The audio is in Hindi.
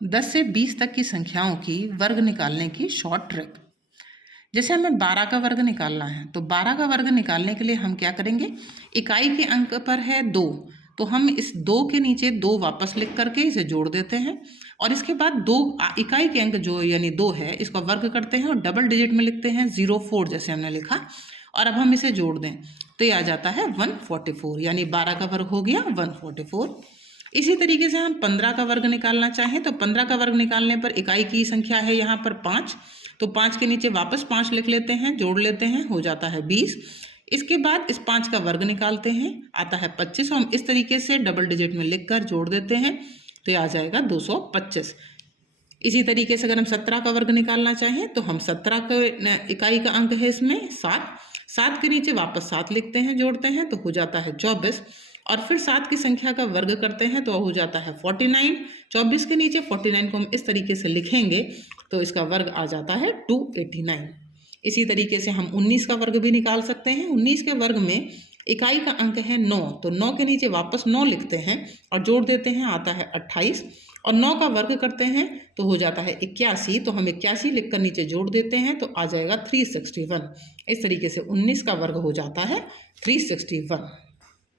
10 से 20 तक की संख्याओं की वर्ग निकालने की शॉर्ट ट्रिक। जैसे हमें 12 का वर्ग निकालना है, तो 12 का वर्ग निकालने के लिए हम क्या करेंगे, इकाई के अंक पर है 2, तो हम इस 2 के नीचे 2 वापस लिख करके इसे जोड़ देते हैं और इसके बाद 2 इकाई के अंक जो यानी 2 है इसका वर्ग करते हैं और डबल डिजिट में लिखते हैं 04 जैसे हमने लिखा, और अब हम इसे जोड़ दें तो ये आ जाता है 144, यानी 12 का वर्ग हो गया 144। इसी तरीके से हम 15 का वर्ग निकालना चाहें तो 15 का वर्ग निकालने पर इकाई की संख्या है यहाँ पर 5, तो 5 के नीचे वापस 5 लिख लेते हैं, जोड़ लेते हैं, हो जाता है 20। इसके बाद इस 5 का वर्ग निकालते हैं, आता है 25, हम इस तरीके से डबल डिजिट में लिख कर जोड़ देते हैं तो ये आ जाएगा 225। इसी तरीके से अगर हम 17 का वर्ग निकालना चाहें तो हम 17 का इकाई का अंक है इसमें 7, 7 के नीचे वापस 7 लिखते हैं, जोड़ते हैं तो हो जाता है 24, और फिर 7 की संख्या का वर्ग करते हैं तो हो जाता है 49। 24 के नीचे 49 को हम इस तरीके से लिखेंगे तो इसका वर्ग आ जाता है 289। इसी तरीके से हम 19 का वर्ग भी निकाल सकते हैं। 19 के वर्ग में इकाई का अंक है 9, तो 9 के नीचे वापस 9 लिखते हैं और जोड़ देते हैं, आता है 28, और 9 का वर्ग करते हैं तो हो जाता है 81, तो हम 81 लिख कर नीचे जोड़ देते हैं तो आ जाएगा 361। इस तरीके से 19 का वर्ग हो जाता है 361।